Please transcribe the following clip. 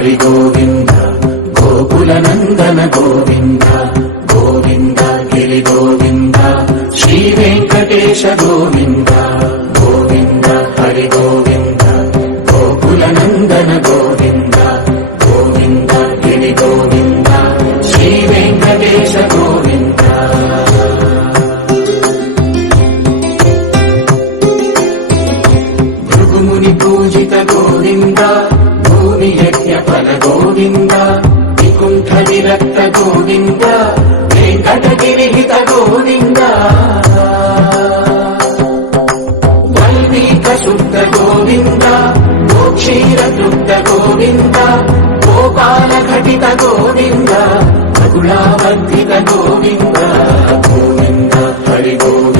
హరి గోవింద గోకుల నందన గోవింద గోవింద గిరి గోవింద శ్రీ వెంకటేశ గోవింద గోవింద హరి గోవింద గోకుల నందన గోవింద గోవింద గిరి గోవింద శ్రీ వెంకటేశ గోవింద భృగుముని పూజిత గోవింద భూమి యజ్ఞ ఫల గోవింద వికుంఠ విరక్త గోవింద వెంకటగిరిహిత గోవింద వల్మీక శుద్ధ గోవింద గోక్షీర తృప్త గోవింద గోపాల ఘటిత గోవింద రఘుళావర్ధిత గోవింద గోవింద హరి గోవింద